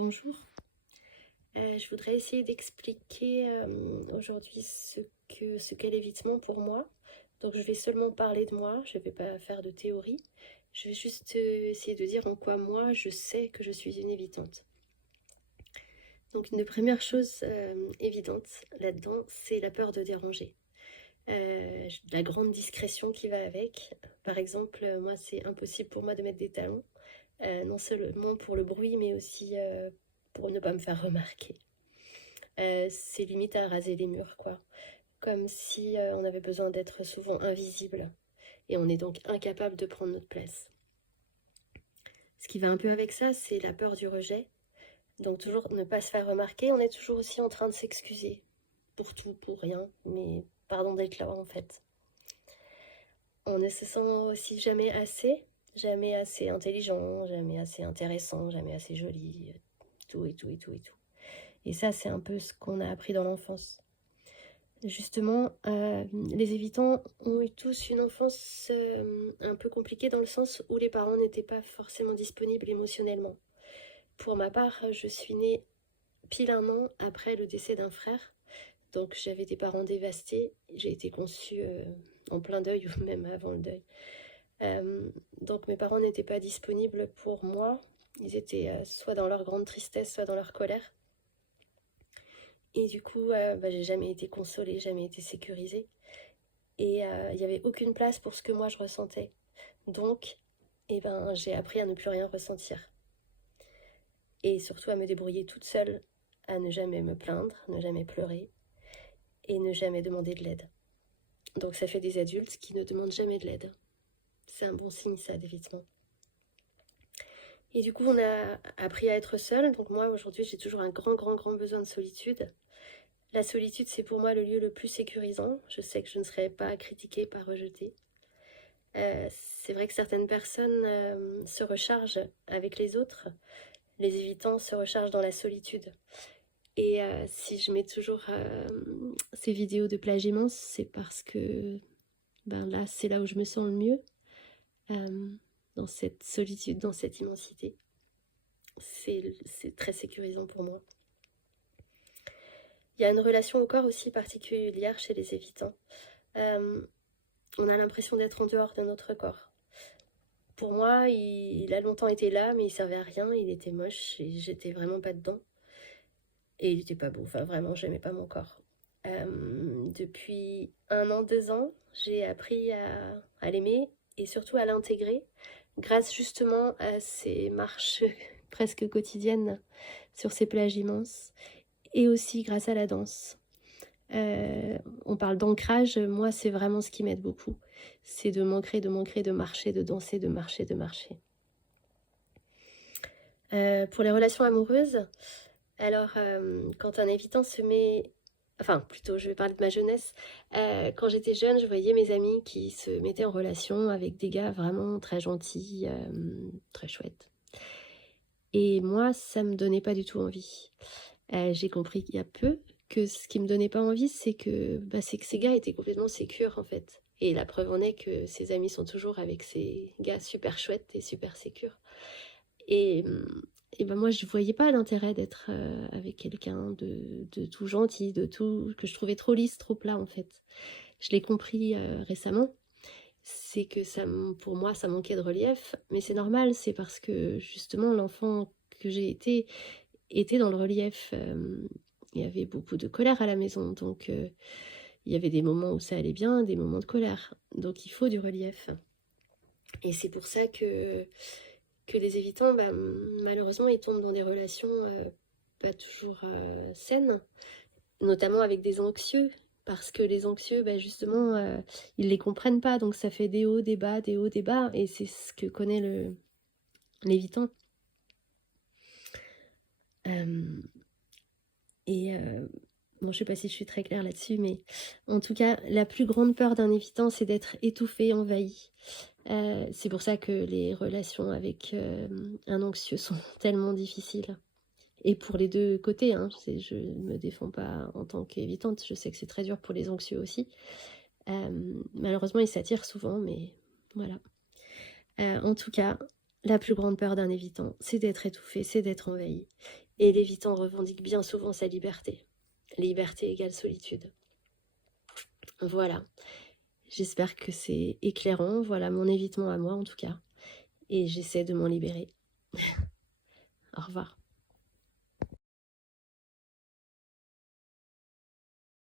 Bonjour. Je voudrais essayer d'expliquer aujourd'hui ce qu'est l'évitement pour moi. Donc je vais seulement parler de moi, je ne vais pas faire de théorie. Je vais juste essayer de dire en quoi moi je sais que je suis une évitante. Donc une première chose évidente là-dedans, c'est la peur de déranger. La grande discrétion qui va avec. Par exemple, moi c'est impossible pour moi de mettre des talons. Non seulement pour le bruit, mais aussi pour ne pas me faire remarquer. C'est limite à raser les murs, quoi. Comme si on avait besoin d'être souvent invisible. Et on est donc incapable de prendre notre place. Ce qui va un peu avec ça, c'est la peur du rejet. Donc toujours ne pas se faire remarquer, on est toujours aussi en train de s'excuser. Pour tout, pour rien, mais pardon d'être là en fait. On ne se sent aussi jamais assez intelligent, jamais assez intéressant, jamais assez joli, tout et tout et tout et tout. Et ça, c'est un peu ce qu'on a appris dans l'enfance. Justement, les évitants ont eu tous une enfance un peu compliquée dans le sens où les parents n'étaient pas forcément disponibles émotionnellement. Pour ma part, je suis née pile un an après le décès d'un frère, donc j'avais des parents dévastés. J'ai été conçue en plein deuil ou même avant le deuil. Donc mes parents n'étaient pas disponibles pour moi. Ils étaient soit dans leur grande tristesse, soit dans leur colère. Et du coup, j'ai jamais été consolée, jamais été sécurisée. Et il n'y avait aucune place pour ce que moi je ressentais. Donc, j'ai appris à ne plus rien ressentir. Et surtout à me débrouiller toute seule, à ne jamais me plaindre, ne jamais pleurer et ne jamais demander de l'aide. Donc ça fait des adultes qui ne demandent jamais de l'aide. C'est un bon signe ça d'évitement. Et du coup on a appris à être seul. Donc moi aujourd'hui j'ai toujours un grand besoin de solitude. La solitude c'est pour moi le lieu le plus sécurisant. Je sais que je ne serai pas critiquée, pas rejetée. C'est vrai que certaines personnes se rechargent avec les autres. Les évitants se rechargent dans la solitude. Et si je mets toujours ces vidéos de plage immense, c'est parce que là, c'est là où je me sens le mieux, euh, dans cette solitude, dans cette immensité. C'est très sécurisant pour moi. Il y a une relation au corps aussi particulière chez les évitants. On a l'impression d'être en dehors de notre corps. Pour moi, il a longtemps été là, mais il servait à rien, il était moche et j'étais vraiment pas dedans. Et il était pas beau, enfin vraiment, j'aimais pas mon corps. Depuis 1 an, 2 ans, j'ai appris à l'aimer et surtout à l'intégrer grâce justement à ces marches presque quotidiennes sur ces plages immenses et aussi grâce à la danse. On parle d'ancrage, moi c'est vraiment ce qui m'aide beaucoup. C'est de m'ancrer, de marcher, de danser, de marcher, de marcher. Pour les relations amoureuses, alors quand un évitant se met... Enfin, plutôt, je vais parler de ma jeunesse. Quand j'étais jeune, je voyais mes amis qui se mettaient en relation avec des gars vraiment très gentils, très chouettes. Et moi, ça me donnait pas du tout envie. J'ai compris il y a peu que ce qui me donnait pas envie, c'est que ces gars étaient complètement sécures en fait. Et la preuve en est que ses amis sont toujours avec ces gars super chouettes et super sécures. Et, moi, je voyais pas l'intérêt d'être avec quelqu'un de tout gentil, de tout que je trouvais trop lisse, trop plat en fait. Je l'ai compris récemment. C'est que pour moi, ça manquait de relief, mais c'est normal. C'est parce que justement, l'enfant que j'ai été était dans le relief. Il y avait beaucoup de colère à la maison, donc il y avait des moments où ça allait bien, des moments de colère. Donc il faut du relief. Et c'est pour ça que les évitants, malheureusement, ils tombent dans des relations pas toujours saines, notamment avec des anxieux, parce que les anxieux, justement, ils les comprennent pas, donc ça fait des hauts, des bas, des hauts, des bas, et c'est ce que connaît l'évitant. Bon, je sais pas si je suis très claire là-dessus, mais en tout cas, la plus grande peur d'un évitant, c'est d'être étouffé, envahi. C'est pour ça que les relations avec un anxieux sont tellement difficiles. Et pour les deux côtés, hein, je ne me défends pas en tant qu'évitante, je sais que c'est très dur pour les anxieux aussi. Malheureusement, ils s'attirent souvent, mais voilà. En tout cas, La plus grande peur d'un évitant, c'est d'être étouffé, c'est d'être envahi. Et l'évitant revendique bien souvent sa liberté. Liberté égale solitude. Voilà. J'espère que c'est éclairant. Voilà mon évitement à moi en tout cas. Et j'essaie de m'en libérer. Au revoir.